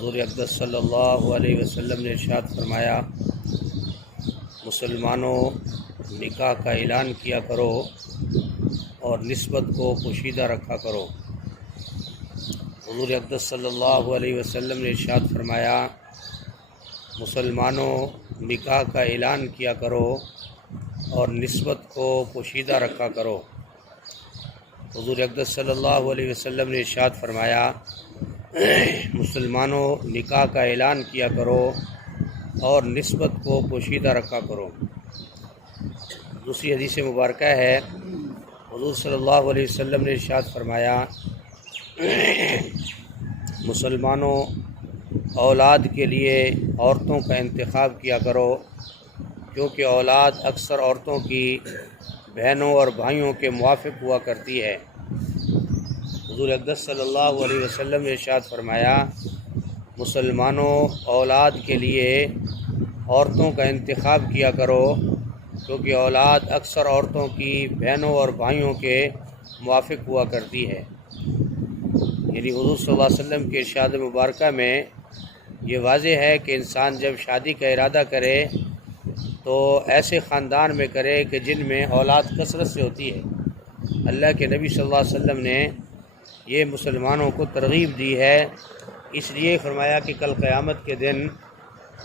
حضور اقدس صلی اللہ علیہ وسلم نے ارشاد فرمایا، مسلمانوں نکاح کا اعلان کیا کرو اور نسبت کو پوشیدہ رکھا کرو۔ حضور اقدس صلی اللہ علیہ وسلم نے ارشاد فرمایا، مسلمانوں نکاح کا اعلان کیا کرو اور نسبت کو پوشیدہ رکھا کرو۔ حضور اقدس صلی اللہ علیہ وسلم نے ارشاد فرمایا، مسلمانوں نکاح کا اعلان کیا کرو اور نسبت کو پوشیدہ رکھا کرو۔ دوسری حدیث مبارکہ ہے، حضور صلی اللہ علیہ وسلم نے ارشاد فرمایا، مسلمانوں اولاد کے لیے عورتوں کا انتخاب کیا کرو، کیونکہ اولاد اکثر عورتوں کی بہنوں اور بھائیوں کے موافق ہوا کرتی ہے۔ حضور اقدس صلی اللہ علیہ وسلم نے ارشاد فرمایا، مسلمانوں اولاد کے لیے عورتوں کا انتخاب کیا کرو، کیونکہ اولاد اکثر عورتوں کی بہنوں اور بھائیوں کے موافق ہوا کرتی ہے۔ یعنی حضور صلی اللہ علیہ وسلم کے ارشاد مبارکہ میں یہ واضح ہے کہ انسان جب شادی کا ارادہ کرے تو ایسے خاندان میں کرے کہ جن میں اولاد کثرت سے ہوتی ہے۔ اللہ کے نبی صلی اللہ علیہ وسلم نے یہ مسلمانوں کو ترغیب دی ہے، اس لیے فرمایا کہ کل قیامت کے دن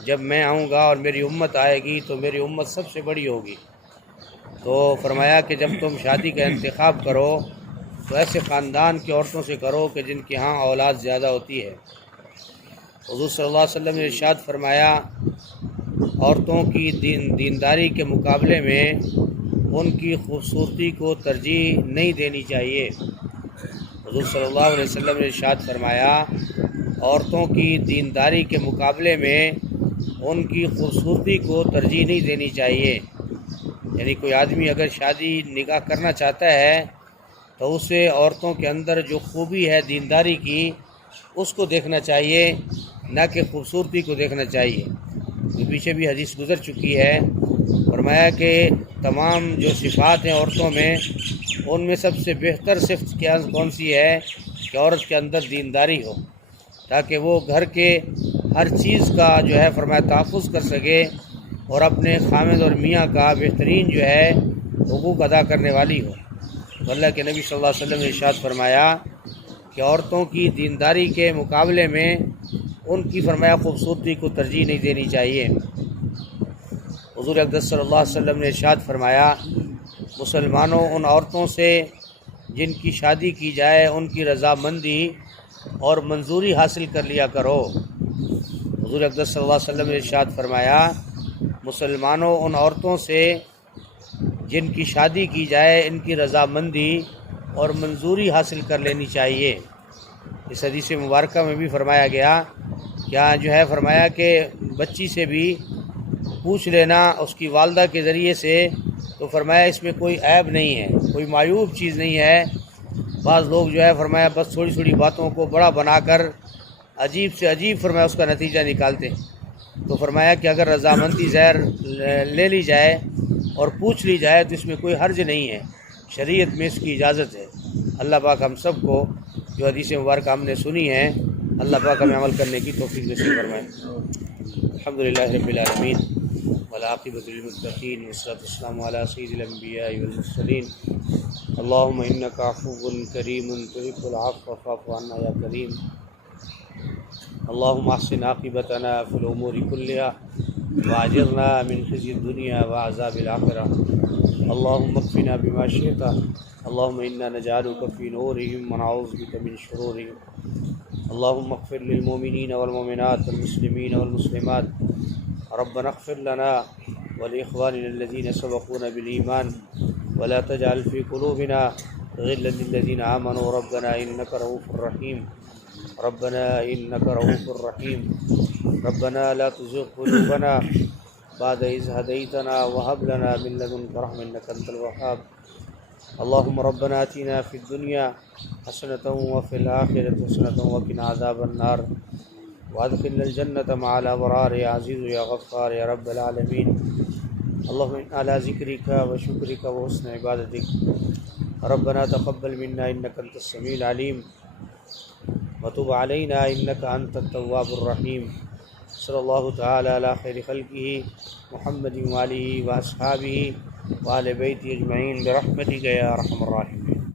جب میں آؤں گا اور میری امت آئے گی تو میری امت سب سے بڑی ہوگی۔ تو فرمایا کہ جب تم شادی کا انتخاب کرو تو ایسے خاندان کی عورتوں سے کرو کہ جن کے ہاں اولاد زیادہ ہوتی ہے۔ حضور صلی اللہ علیہ وسلم نے ارشاد فرمایا، عورتوں کی دینداری کے مقابلے میں ان کی خوبصورتی کو ترجیح نہیں دینی چاہیے۔ حضور صلی اللہ علیہ وسلم نے ارشاد فرمایا، عورتوں کی دینداری کے مقابلے میں ان کی خوبصورتی کو ترجیح نہیں دینی چاہیے۔ یعنی کوئی آدمی اگر شادی نکاح کرنا چاہتا ہے تو اسے عورتوں کے اندر جو خوبی ہے دینداری کی اس کو دیکھنا چاہیے، نہ کہ خوبصورتی کو دیکھنا چاہیے۔ جو پیچھے بھی حدیث گزر چکی ہے، فرمایا کہ تمام جو صفات ہیں عورتوں میں، ان میں سب سے بہتر صفت کون سی ہے کہ عورت کے اندر دینداری ہو، تاکہ وہ گھر کے ہر چیز کا جو ہے فرمایا تحفظ کر سکے اور اپنے خامد اور میاں کا بہترین جو ہے حقوق ادا کرنے والی ہو۔ اللہ کے نبی صلی اللہ علیہ وسلم نے ارشاد فرمایا کہ عورتوں کی دینداری کے مقابلے میں ان کی فرمایا خوبصورتی کو ترجیح نہیں دینی چاہیے۔ حضور اقدس صلی اللہ علیہ وسلم نے ارشاد فرمایا، مسلمانوں ان عورتوں سے جن کی شادی کی جائے ان کی رضامندی اور منظوری حاصل کر لیا کرو۔ حضور اقدس صلی اللہ علیہ وسلم نے ارشاد فرمایا، مسلمانوں ان عورتوں سے جن کی شادی کی جائے ان کی رضامندی اور منظوری حاصل کر لینی چاہیے۔ اس حدیث مبارکہ میں بھی فرمایا گیا، کیا جو ہے فرمایا کہ بچی سے بھی پوچھ لینا اس کی والدہ کے ذریعے سے، تو فرمایا اس میں کوئی عیب نہیں ہے، کوئی معیوب چیز نہیں ہے۔ بعض لوگ جو ہے فرمایا بس تھوڑی تھوڑی باتوں کو بڑا بنا کر عجیب سے عجیب فرمایا اس کا نتیجہ نکالتے۔ تو فرمایا کہ اگر رضامندی زہر لے لی جائے اور پوچھ لی جائے تو اس میں کوئی حرج نہیں ہے، شریعت میں اس کی اجازت ہے۔ اللہ پاک ہم سب کو جو حدیث مبارکہ ہم نے سنی ہے، اللہ پاک ہمیں عمل کرنے کی توفیق نصیب فرمائے۔ الحمدللہ رب العالمین والعاقبۃ للمتقین والصلاۃ والسلام علی سید الانبیاء والمرسلین۔ اللہم انک عفو کریم تحب العفو فاعف عنا یا کریم۔ اللہم احسن عاقبتنا فی الامور کلها واجرنا من خزي الدنيا وعذاب الآخرة۔ اللهم اكفنا بما شئت، اللهم إنا نجعلك في نورهم ونعوذ بك من شرورهم۔ اللهم اغفر للمؤمنين والمؤمنات والمسلمين والمسلمات، ربنا اغفر لنا ولإخواننا الذين سبقونا بالإيمان ولا تجعل في قلوبنا غلا للذين آمنوا ربنا إنك رؤوف رحيم، ربنا إنك رؤوف رحيم، ربنا لا تزغ قلوبنا بعد إذ هديتنا وهب لنا من لدنك رحمة إنك أنت الوهاب۔ اللهم ربنا آتنا في الدنيا حسنة وفي الآخرة حسنة وقنا عذاب النار وأدخلنا الجنة مع الأبرار يا عزيز يا غفار يا رب العالمين۔ اللهم إنا على ذكرك وشكرك وحسن عبادتك، ربنا تقبل منا إنك أنت السميع العليم وتب علینا انک انت التواب الرحیم۔ صلی اللہ تعالی علی خیر خلقہ محمد وآلہ واصحابہ وآل بیتہ اجمعین برحمتک یا ارحم الراحمین۔